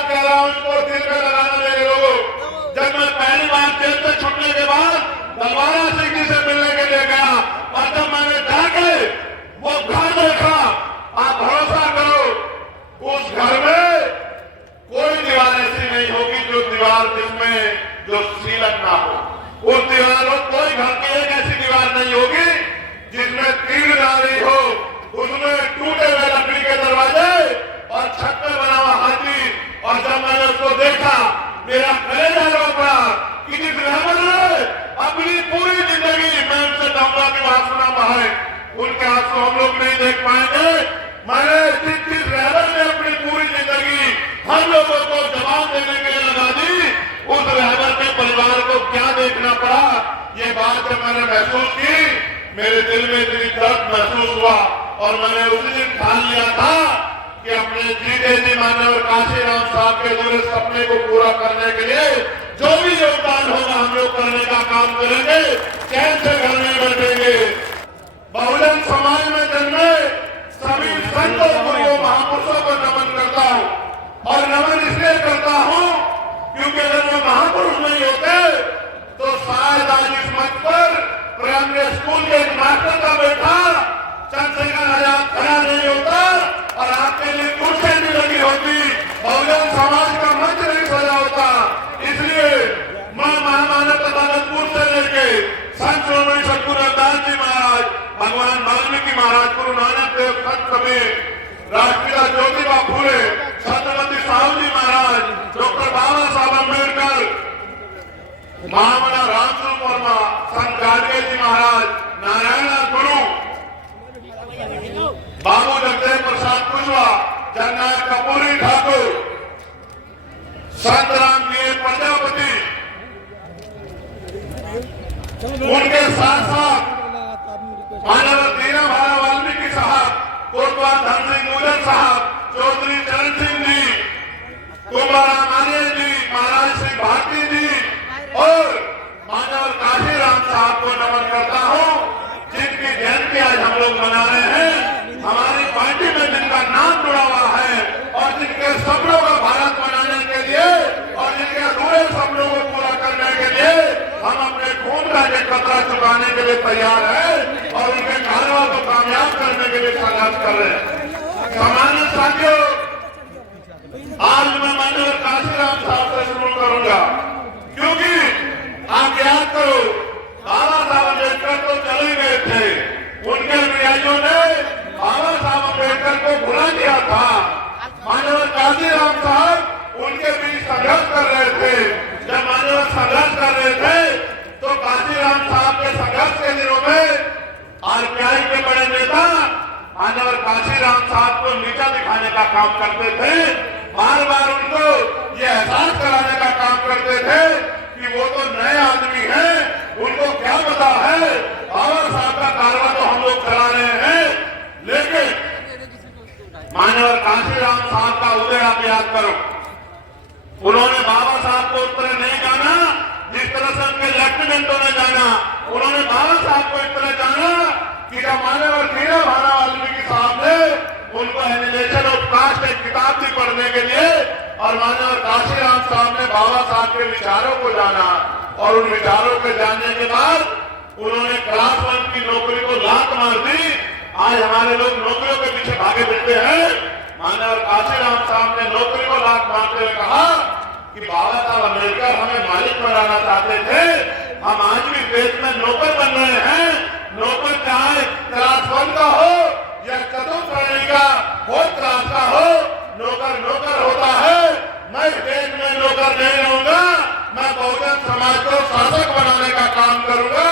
बात कह रहा हूं, इसको दिल में लगाना मेरे लोगों। जब मैं पहली बार जेल से छुटने के बाद तलवारा सिंह जी से मिलने के लिए गया और जब मैंने जाके वो घर देखा, आप भरोसा करो उस घर में कोई दीवार ऐसी नहीं होगी जो दीवार जिसमें जो सीलन ना हो। उस दीवारों कोई घर की एक ऐसी दीवार नहीं होगी जिसमें तीर ना रही हो। उसमें टूटे हुए लकड़ी के दरवाजे और छत पे बना हुआ हाथी। और जब मैंने उसको देखा मेरा कलेजा रो पड़ा कि जिस रहमत ने अपनी पूरी जिंदगी, मैं उनसे कहूंगा कि आंसू ना बहाए, उनके आंसू हम लोग नहीं देख पाएंगे। मैंने जिस रहमत ने अपनी पूरी जिंदगी हम लोगों को जवाब देने के लिए लगा दी, उस रहमत के परिवार को क्या देखना पड़ा। ये बात जब मैंने महसूस की मेरे दिल में इतनी दर्द महसूस हुआ और मैंने उसी दिन ठान लिया था कि अपने जीते जी मानव काशीराम साहब के अधूरे सपने को पूरा करने के लिए जो भी योगदान होगा हम लोग करने का काम करेंगे, चैन से घर में बैठेंगे। बहुजन समाज में जन्मे सभी संतों गुरुओं महापुरुषों को नमन करता हूं और नमन इसलिए करता हूं क्योंकि अगर वो महापुरुष नहीं होते तो शायद आज इस मंच पर प्राइमरी स्कूल के एक मास्टर का बेटा चंद्रशेखर आजाद खड़ा नहीं होता और आपके लिए कुर्सी भी लगी होती, बहुजन समाज का मंच नहीं सजा होता। इसलिए मां महामानव भगतपुर से लेके संत श्रोमणी सतगुरु रविदास जी महाराज, भगवान वाल्मीकि महाराज, गुरु नानक देव, संत कबीर, राष्ट्रपिता ज्योतिबा फूले, छत्रपति साहू जी महाराज, डॉक्टर बाबा साहब अम्बेडकर, महामना रामस्वरूप वर्मा, संत गाडगे जी महाराज, नारायण गुरु, बाबू जगदेव प्रसाद कुशवाहा, जननायक कपूरी ठाकुर, संत राम जी प्रजापति, उनके साथ साथ मानव दीना भाला वाल्मीकि साहब, कोटवा धन सिंह मूलन साहब, चौधरी चरण सिंह जी, कुंभाराम आर्य जी, महाराज सिंह भारती जी और मानव काशीराम साहब को नमन करता हूं जिनकी जयंती आज हम लोग मना रहे हैं। हमारी पार्टी में जिनका नाम जुड़ा हुआ है और जिनके सपनों का भारत बनाने के लिए और जिनके अधूरे सपनों को पूरा करने के लिए हम अपने खून का एक कतरा चुकाने के लिए तैयार है और उनके कारवा को कामयाब करने के लिए संघर्ष कर रहे हैं। सामान्य साथियों, आज मैं माननीय काशीराम साहब से शुरू करूंगा क्योंकि आप याद करो बाबा साहब अम्बेडकर तो चले गए थे, उनके अनुयायियों ने बाबा साहब अम्बेडकर को भुला दिया था। माननीय काशीराम साहब उनके बीच संघर्ष कर रहे थे। जब माननीय संघर्ष कर रहे थे तो काशीराम साहब के संघर्ष के दिनों में आरपीआई के बड़े नेता माननीय काशीराम साहब को नीचा दिखाने का काम करते थे। बार बार उनको ये एहसास कराने का काम करते थे कि वो तो नए आदमी हैं, उनको क्या पता है, बाबा साहब का कारवा तो हम लोग चला रहे हैं। लेकिन माननीय काशीराम साहब का उदय आप याद करो, उन्होंने बाबा साहब को उस तरह नहीं जाना जिस तरह से उनके लेफ्टिनेंटों ने जाना। उन्होंने बाबा साहब को इस तरह जाना कि जब माननीय दीना भाला वाल्मीकि साहब ने उनको एनिमेशन ऑफ कास्ट एक किताब दी पढ़ने के लिए और माननीय काशीराम साहब ने बाबा साहब के विचारों को जाना और उन विचारों के जानने के बाद उन्होंने क्लास 1 की नौकरी को लात मार दी। आज हमारे लोग नौकरियों के पीछे भागे फिरते हैं। माननीय काशीराम साहब ने नौकरी को लात मारते हुए कहा कि बाबा साहब अम्बेडकर हमें मालिक बनाना चाहते थे, हम आज भी देश में नौकर बन रहे हैं। नौकर चाहे क्लास 1 का हो या चतुर्थ श्रेणी का हो, क्लास का हो, नौकर नौकर होता है। मैं देश में नौकर नहीं रहूंगा, मैं बहुजन समाज को शासक बनाने का काम करूंगा,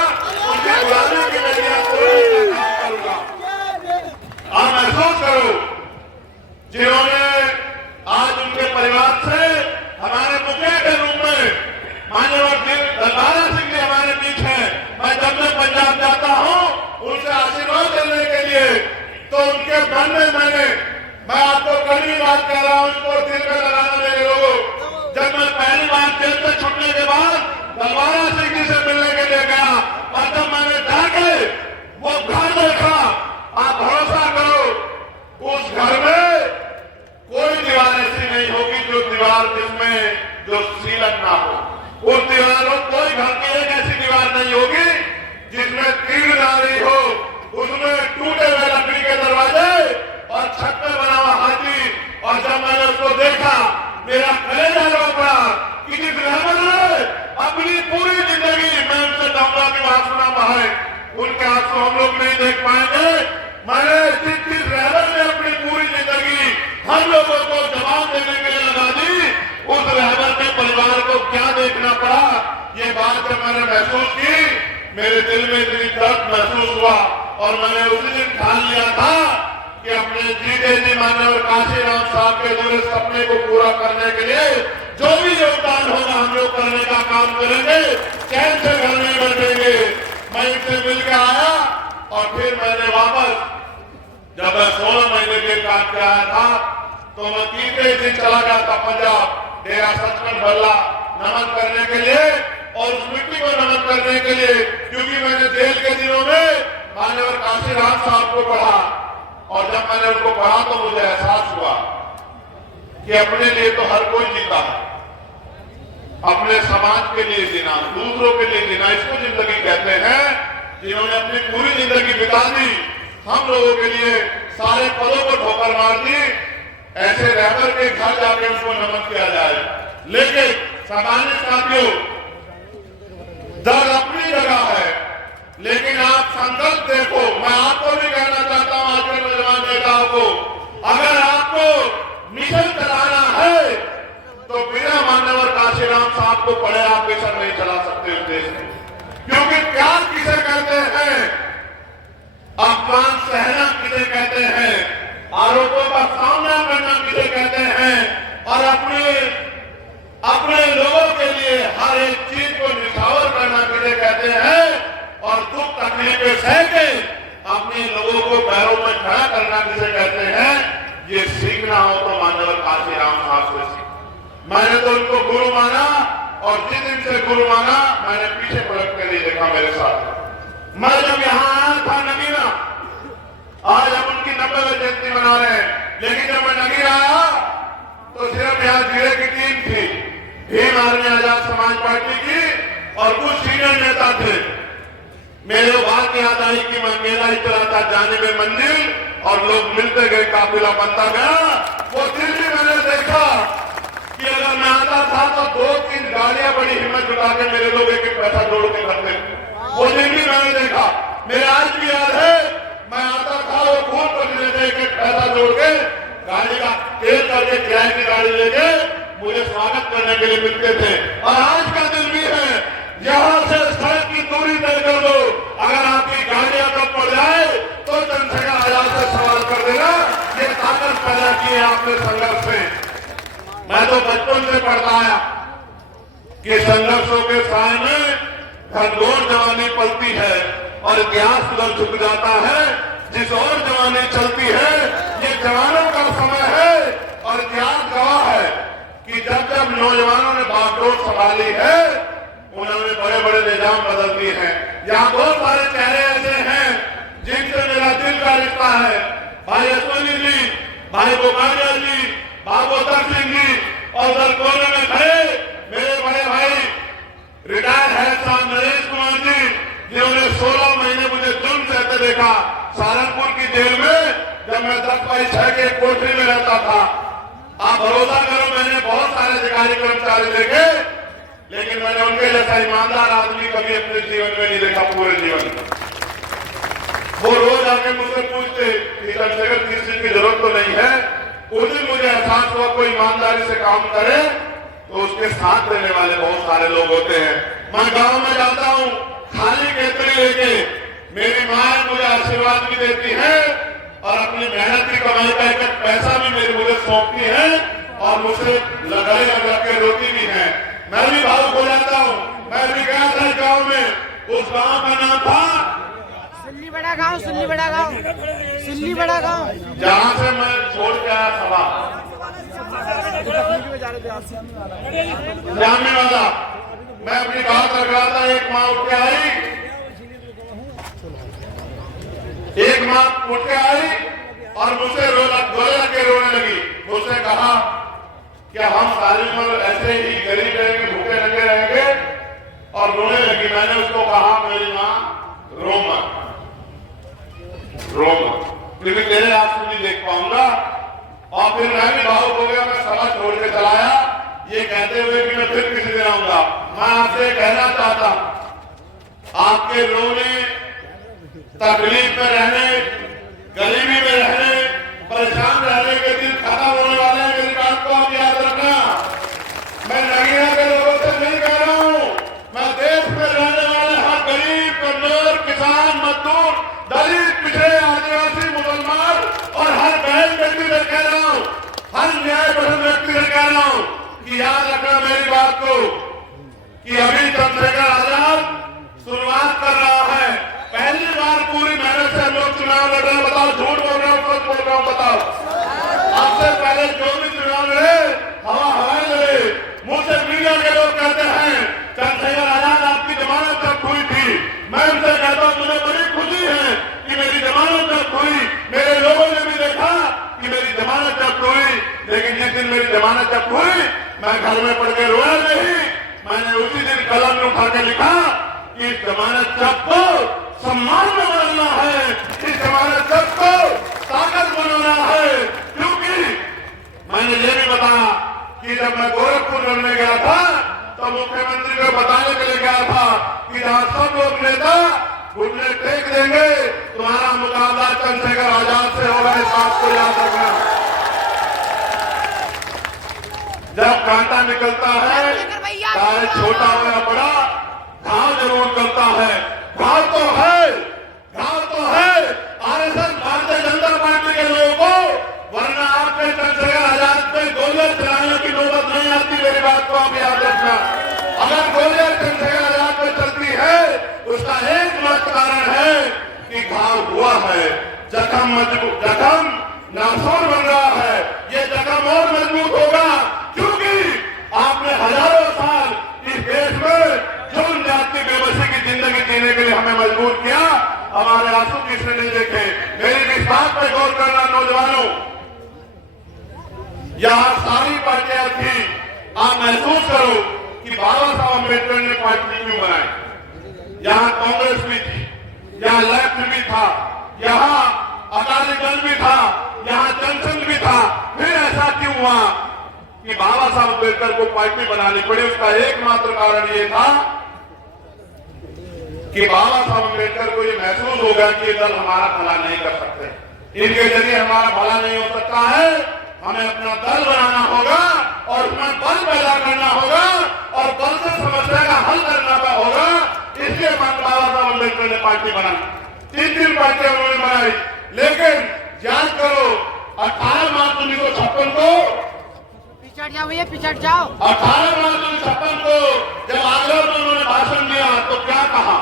उनके गुलामी की नदियां तोड़ने का काम करूंगा। आप महसूस करो जिन्होंने आज उनके परिवार से हमारे मुखिया के रूप में माननीय दलबारा सिंह जी हमारे बीच हैं। मैं जब मैं पंजाब जाता हूं उनसे आशीर्वाद लेने के लिए तो उनके मन में मैं आपको कड़ी बात कह रहा हूं, इसको दिल में लगाना मेरे लोगों। जब मैं पहली बार जेल से छुटने के बाद दलबारा सिंह जी से मिलने के लिए गया और जब मैंने जाके वो घर देखा, आप भरोसा करो उस घर में कोई दीवार ऐसी नहीं होगी जो दीवार में जो सीलन ना हो, उस दीवारों कोई घर की एक ऐसी दीवार नहीं होगी जिसमें तीर ना रही हो, उसमें टूटे हुए लकड़ी के दरवाजे और छत पे बना हुआ हाथी। और जब मैंने उसको देखा मेरा कलेजा रो पड़ा कि जिस रहमत ने अपनी पूरी जिंदगी, मैं उनसे चाहूंगा कि आंसू ना बहाए, उनके आंसू हम लोग नहीं देख पाएंगे। मैंने जिस रहमत ने अपनी पूरी जिंदगी हम लोगों को जवाब देने के लिए लगा दी, उस रहमत ने परिवार को क्या देखना पड़ा, ये बात जब मैंने महसूस की मेरे दिल में इतनी दर्द महसूस हुआ। और मैंने उसी दिन ठान लिया था कि अपने जीते जी माननीय काशीराम साहब के अधूरे सपने को पूरा करने के लिए जो भी योगदान होगा हम लोग करने का काम करेंगे, चैन से घर में बैठेंगे। मैं इनसे मिलकर आया और फिर मैंने वापस, जब मैं 16 महीने के काट के आया था तो मैं तीसरे दिन चला गया था पंजाब, डेरा सचखंड बल्ला नमन करने के लिए और उस मिट्टी को नमन करने के लिए, क्योंकि मैंने जेल के दिनों में माननीय काशीराम साहब को पढ़ा। और जब मैंने उनको पढ़ा तो मुझे एहसास हुआ कि अपने लिए तो हर कोई जीता है, अपने समाज के लिए जीना, दूसरों के लिए जीना, इसको जिंदगी कहते हैं। जिन्होंने अपनी पूरी जिंदगी बिता दी हम लोगों के लिए, सारे पदों को ठोकर मार दी, ऐसे रहबर के घर जाकर उनको नमन किया जाए। लेकिन सामान्य साथियों, दर्द अपनी जगह है, लेकिन आप संकल्प देखो। मैं आपको भी कहना चाहता हूं, आज के नौजवान नेताओं को, अगर आपको मिशन चलाना है तो बिना मान्यवर काशीराम साहब को पढ़े आप मिशन नहीं चला सकते इस देश में। क्योंकि प्यार किसे कहते हैं, अपमान सहना किसे कहते हैं, आरोपों का सामना करना किसे कहते हैं, और अपने लोगों के लिए हर एक चीज को निछावर करना किसे कहते हैं, और दुख तकलीफें सह के अपने लोगों को पैरों में खड़ा करना किसे कहते हैं, ये सीखना हो तो माननीय काशीराम साहब से सीख। मैंने तो उनको गुरु माना और जिस दिन से गुरु माना मैंने पीछे पलट कर नहीं देखा मेरे साथ। मैं जब यहाँ आया था नगीना, आज हम उनकी 90वीं जयंती मना रहे हैं, लेकिन जब मैं नगीना आया तो सिर्फ यहाँ जिले की टीम थी, भीम आर्मी आजाद समाज पार्टी की, और कुछ सीनियर नेता थे। मेरे बात याद आई कि मैं मेला ही चला था जाने में मंदिर और लोग मिलते गए, काफिला बनता गया। वो दिन भी मैंने देखा कि अगर मैं आता था तो 2-3 गाड़ियां बड़ी हिम्मत जुटा के मेरे लोग एक एक पैसा जोड़ के करते। वो दिन भी मैंने देखा, मेरे आज भी याद है, मैं आता था वो खून पकड़ने से एक एक पैसा जोड़ के गाड़ी का तेल करके किराए की गाड़ी लेके मुझे स्वागत करने के लिए मिलते थे। और आज का दिन भी है, यहां से सड़क की दूरी तय कर दो, अगर आपकी गाड़ियां कब पड़ जाए तो चंद्रशेखर आजाद से सवाल कर देना। ये ताकत पैदा की है आपने संघर्ष से। मैं तो बचपन से पढ़ता आया कि संघर्षों के साय में घनघोर जवानी पलती है और इतिहास उधर झुक जाता है। जिस और जवानी चलती है ये जवानों का समय है, और इतिहास गवाह है कि जब जब नौजवानों ने बागडोर संभाली है उन्होंने बड़े बड़े निजाम बदल दिए हैं। यहाँ बहुत सारे चेहरे ऐसे हैं जिनसे मेरा दिल का रिश्ता है। भाई अश्वनी जी, भाई गोपालिया जी, भागवतर सिंह जी, और दल कोने में खड़े मेरे बड़े भाई रिटायर्ड है साहब नरेश कुमार जी, जिन्होंने 16 महीने मुझे जुल्म सहते देखा सहारनपुर की जेल में, जब मैं 10x6 के कोठरी में रहता था। आप भरोसा करो, मैंने बहुत सारे अधिकारी कर्मचारी देखे, लेकिन मैंने उनके जैसा ईमानदार आदमी कभी अपने जीवन में नहीं देखा, पूरे जीवन में। वो रोज आके मुझसे पूछते कि चंद्रशेखर किसी चीज की जरूरत तो नहीं है। उस दिन मुझे एहसास हुआ कोई ईमानदारी से काम करे तो उसके साथ देने वाले बहुत सारे लोग होते हैं। मैं गांव में जाता हूँ खाली केतली लेके, मेरी माँ मुझे आशीर्वाद भी देती है और अपनी मेहनत की कमाई का एक पैसा भी मेरी मुझे सौंपती है और मुझसे गले लगा के रोती भी है। मैं भी भावुक हो जाता हूँ। मैं भी गया था गांव में, उस गांव का नाम था सुल्ली बड़ा गांव, सुल्ली बड़ा गांव, सुल्ली बड़ा गांव, जहाँ से मैं छोड़ के आया सभा जाने वाला। मैं अपनी बात रख रहा था, एक माँ उठ के आई, एक माँ उठ के आई और मुझसे गले लग के रोने लगी। मुझसे कहा क्या हम सारी उम्र ऐसे ही गरीब रहेंगे, भूखे नंगे रहेंगे? और रोने लगी। मैंने उसको कहा मेरी माँ रो मत, क्योंकि तेरे आंसू नहीं देख पाऊंगा। और फिर मैं भी भावुक हो गया, मैं सभा छोड़ के चलाया, ये कहते हुए कि मैं फिर किसी दिन आऊंगा। मैं आपसे कहना चाहता हूं, आपके रोने, तकलीफ में रहने, गरीबी में रहने, परेशान रहने के दिन खत्म होने वाले हैं। मेरी बात को आप याद रखना। मैं नगीना के लोगों से नहीं कह रहा हूं, मैं देश में रहने वाले हर गरीब, कमजोर, किसान, मजदूर, दलित, पिछड़े, आदिवासी, मुसलमान और हर बहन व्यक्ति से कह रहा हूं, हर न्यायपरायण व्यक्ति से कह रहा हूं कि याद रखना मेरी बात को, कि अभी चंद्रशेखर आजाद शुरुआत कर रहा है। पहली बार पूरी मेहनत से हम लोग चुनाव लड़ रहे हैं। बताओ झूठ बोल रहा हूँ, सच बोल रहा हूँ? बताओ। आपसे पहले जो भी चुनाव लड़े, हवाई लड़े। मुझसे मीडिया के लोग कहते हैं चंद्रशेखर आजाद आपकी जमानत जब्त हुई थी। मैं उनसे कहता हूँ मुझे बड़ी खुशी है कि मेरी जमानत जब्त हुई। मेरे लोगों ने भी देखा कि मेरी जमानत जब्त हुई, लेकिन जिस दिन मेरी जमानत जब्त हुई, मैं घर में पढ़ के रोया नहीं। मैंने उसी दिन कलम उठा के लिखा कि इस जमानत जब्त को सम्मान में बदलना है, इस जमानत जब्त को ताकत बनाना है। क्योंकि मैंने ये भी बताया कि जब मैं गोरखपुर लड़ने गया था तो मुख्यमंत्री को बताने के लिए गया था कि जहां सब लोग नेता घुटने टेक देंगे, तुम्हारा मुकाबला चंद्रशेखर आजाद से होगा। इस बात को याद रखना। जब कांटा निकलता है, चाहे छोटा हो या बड़ा, घाव जरूर करता है। घाव तो है, घाव तो है आरएसएस, भारतीय जनता पार्टी के लोगों को, वरना आपके चंद्रशेखर आजाद पे गोलियां चलाने की नौबत नहीं आती। मेरी बात को आप याद रखना। अगर गोलियां चंद्रशेखर आजाद पे चलती है, उसका एकमात्र कारण है कि घाव हुआ है, जख्म नासूर बन रहा है। ये जख्म और मजबूत होगा, क्योंकि आपने हजारों साल इस देश में जुल्म जाति बेबसी की जिंदगी जीने के लिए हमें मजबूर किया। हमारे आंसू किसने नहीं देखे? मेरी इस बात पर गौर करना नौजवानों, यहां सारी पार्टियां थी। आप महसूस करो कि बाबा साहब अम्बेडकर ने पार्टी क्यों बनाई। यहां कांग्रेस भी थी, यहां लेफ्ट भी था, यहां अकाली दल भी था, यहां जनसंघ भी था। फिर ऐसा क्यों हुआ कि बाबा साहब अम्बेडकर को पार्टी बनानी पड़ी? उसका एकमात्र कारण ये था कि बाबा साहब अम्बेडकर को ये महसूस हो गया कि ये दल हमारा भला नहीं कर सकते, इनके जरिए हमारा भला नहीं हो सकता है। हमें अपना दल बनाना होगा और उसमें बल पैदा करना होगा और बल से समस्या का हल करना होगा। इसलिए बाबा साहब अम्बेडकर ने पार्टी बनाई। 3 पार्टियां उन्होंने बनाई, लेकिन याद करो 18 मार्च 1956 को, पिछड़ जाओ भैया, पिछड़ जाओ। 18 मार्च 1956 को जब आगरा में उन्होंने भाषण दिया तो क्या कहा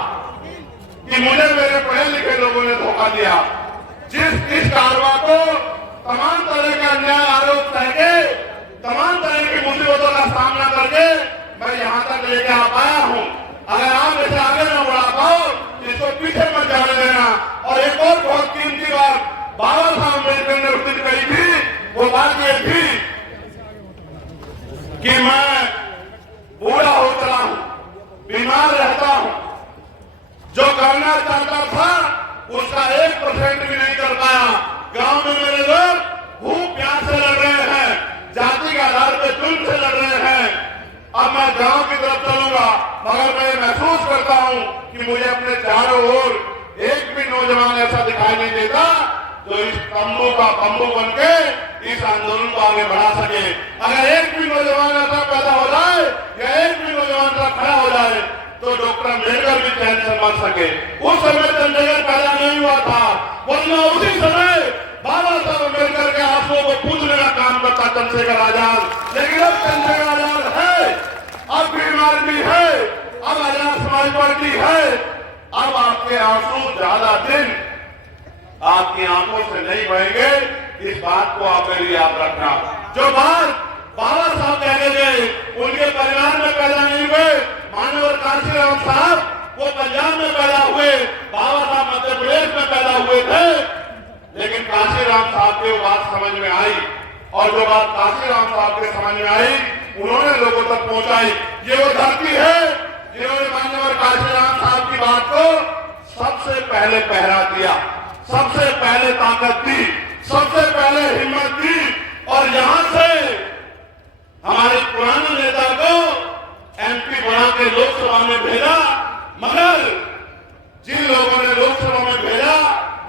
कि मुझे मेरे पढ़े लिखे लोगों ने धोखा दिया। इस कारवा को तमाम तरह का अन्याय आरोप करके, तमाम तरह की मुसीबतों का सामना करके मैं यहाँ तक लेके आ पाया हूँ। अगर आप इसे आगे न बढ़ा पाओ, इसको पीछे मत जाने देना। और एक और बहुत कीमती बात बाबा साहब अम्बेडकर ने उस दिन कही थी, वो बात ये थी कि मैं बूढ़ा हो चला हूं, बीमार रहता हूं, जो करना चाहता था उसका 1% भी नहीं कर पाया। गांव में मेरे लोग भूख प्यास से लड़ रहे हैं, जाति के आधार पर जुल्म से लड़ रहे हैं। अब मैं गांव की तरफ चलूंगा, मगर मैं महसूस करता हूं कि मुझे अपने चारों ओर एक भी नौजवान ऐसा दिखाई नहीं देता जो इस तंबू का बंबू बन के इस आंदोलन को आगे बढ़ा सके। अगर एक भी नौजवान ऐसा पैदा हो जाए या एक भी नौजवान ऐसा खड़ा हो जाए तो डॉक्टर अम्बेडकर भी चैन से मर सके। उस समय चंद्रशेखर पैदा नहीं हुआ था, वरना उसी समय बाबा साहब अम्बेडकर के आंसुओं को पूछने का काम करता चंद्रशेखर आजाद। लेकिन अब चंद्रशेखर आजाद है, अब बीमार भी है, अब आजाद समाज पार्टी है। अब आपके आंसू ज्यादा दिन आपकी आंखों से नहीं बहेंगे। इस बात को आप मेरी याद रखना। जो बात बाबा साहब कहने गए, उनके परिवार में पैदा नहीं हुए। मानवर काशीराम साहब वो पंजाब में पैदा हुए, बाबा साहब मध्य प्रदेश में पैदा हुए थे। लेकिन काशीराम साहब की वो बात समझ में आई, और जो बात काशीराम साहब के समझ में में आई उन्होंने लोगों तक पहुंचाई। ये वो धरती है जिन्होंने माननीय काशीराम साहब की बात को सबसे पहले पहरा दिया, सबसे पहले ताकत दी, सबसे पहले हिम्मत दी और यहां से हमारे पुराने नेता को एमपी बना के लोकसभा में भेजा। मगर जिन लोगों ने लोकसभा में भेजा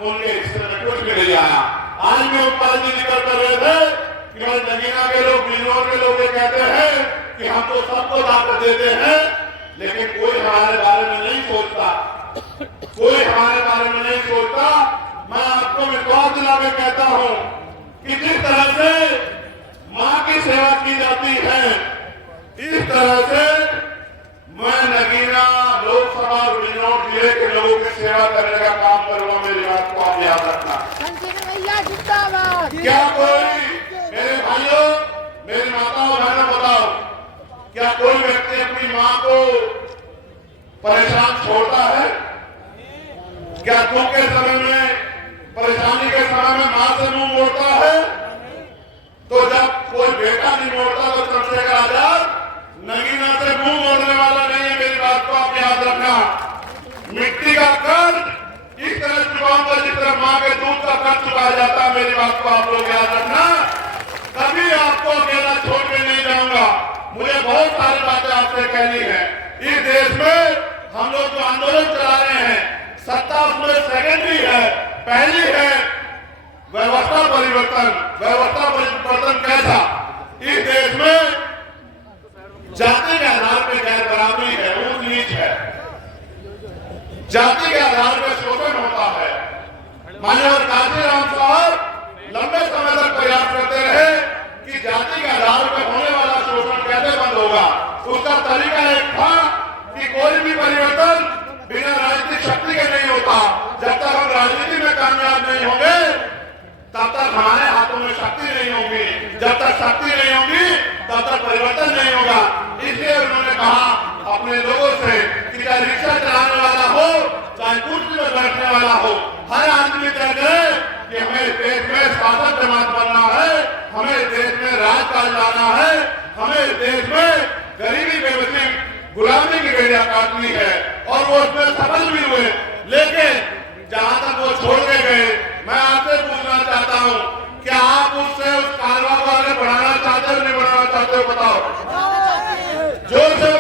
उनके हिस्से में कुछ भी नहीं आया। आज में उत्पाद जी निकल कर रहे थे कि भाई नगीना के लोग, बिजनौर के लोग ये कहते हैं कि हम तो सबको ताकत देते हैं, लेकिन कोई हमारे बारे में नहीं सोचता, कोई हमारे बारे में नहीं सोचता। मैं आपको विश्वास दिला के कहता हूं कि जिस तरह से मां की सेवा की जाती है, इस तरह से मैं नगीना लोकसभा और बिजनौर जिले के लोगों की सेवा करने का काम करूंगा। मेरी बात को आप याद रखना। क्या कोई, मेरे भाइयों, मेरी माताओं बहनों, बताओ, क्या कोई व्यक्ति अपनी मां को परेशान छोड़ता है? क्या दुख के समय में, परेशानी के समय में मां से मुंह मोड़ता है? तो जब कोई बेटा नहीं मोड़ता तो चंद्रशेखर आजाद नगीना से मुंह मोड़ने वाला नहीं है। मेरी बात को आप याद रखना। मिट्टी का कर्ज इस तरह चुकाऊंगा जिस तरह मां के दूध का कर्ज चुकाया जाता है। मेरी बात को आप लोग याद रखना। कभी आपको अकेला छोड़ के नहीं जाऊंगा। मुझे बहुत सारी बातें आपसे कहनी है। इस देश में हम लोग जो आंदोलन चला रहे हैं, सत्ता उसमें सेकेंडरी है, पहली है व्यवस्था परिवर्तन। व्यवस्था परिवर्तन कैसा? इस देश में जाति के आधार पर गैर बराबरी है, ऊंच नीच है, जाति के आधार पर शोषण होता है। माननीय काशीराम साहब लंबे समय तक प्रयास करते रहे कि जाति के आधार पर होने वाला शोषण कैसे बंद होगा। उसका तरीका एक था कि कोई भी परिवर्तन बिना राजनीतिक शक्ति के नहीं होता। जब तक हम राजनीति में कामयाब नहीं होंगे तब तक हमारे हाथों में शक्ति नहीं होगी। जब तक शक्ति नहीं होगी तब तक परिवर्तन नहीं होगा। इसलिए उन्होंने कहा अपने लोगों से कि चाहे रिक्शा चलाने वाला हो, चाहे कुर्सी में बैठने वाला हो, हर आदमी तय करे कि हमें देश में शासक जमात बनना है, हमें देश में राजकाज लाना है, हमें देश में गरीबी बेबसी गुलामी की बेड़ियां काटनी है। और वो उसमें सफल भी हुए। लेकिन जहां तक वो छोड़ के गए, मैं आपसे पूछना चाहता हूं, क्या आप उससे उस कारवा को आगे बढ़ाना चाहते हो, नहीं बढ़ाना चाहते हो? बताओ, जोर से